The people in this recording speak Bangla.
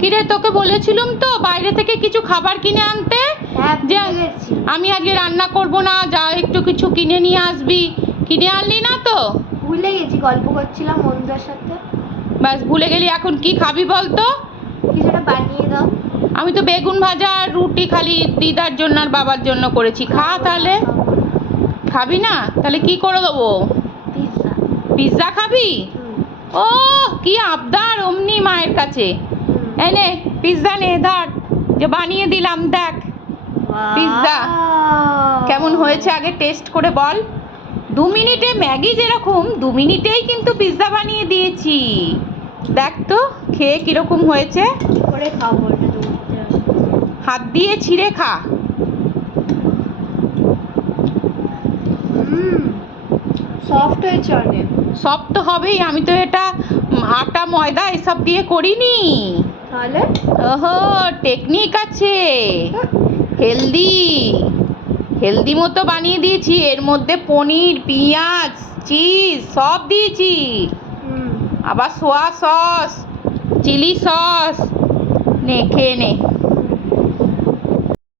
কিরে, তোকে বলেছিলাম তো বাইরে থেকে কিছু খাবার কিনে আনতে। যে আমি আজকে রান্না করব না, যা একটু কিছু কিনে নিয়ে আসবি। কিনে আনলি না তো? ভুলে গেছি, গল্প করছিলাম বন্ধুদের সাথে। ব্যাস ভুলে গেলি। এখন কি খাবি বলতো? কিছুটা বানিয়ে দাও। আমি তো বেগুন ভাজা আর রুটি খালি দিদার জন্য আর বাবার জন্য করেছি। খা তাহলে। খাবি না? তাহলে কি করে দেবো? পিৎজা। পিৎজা খাবি? ও কি আবদার অমনি মায়ের কাছে। এই নে পিৎজা নে, ধর, যে বানিয়ে দিলাম, দেখ পিৎজা কেমন হয়েছে আগে টেস্ট করে বল। 2 মিনিটে ম্যাগি যেরকম 2 মিনিটেই কিন্তু পিৎজা বানিয়ে দিয়েছি। দেখ তো খেয়ে কিরকম হয়েছে। করে খাবো এটা তো। হাত দিয়ে ছিঁড়ে খা। সফট হয়েছে অনেক। সফট তো হবেই, আমি তো এটা আটা ময়দা এসব দিয়ে করিনি। তাহলে ওহো টেকনিক আছে, হেলদি হেলদি মতো বানিয়ে দিয়েছি। এর মধ্যে পনির, পেঁয়াজ, চিজ সব দিয়েছি, আবার সোয়া সস, চিলি সস। নে খেয়ে নে।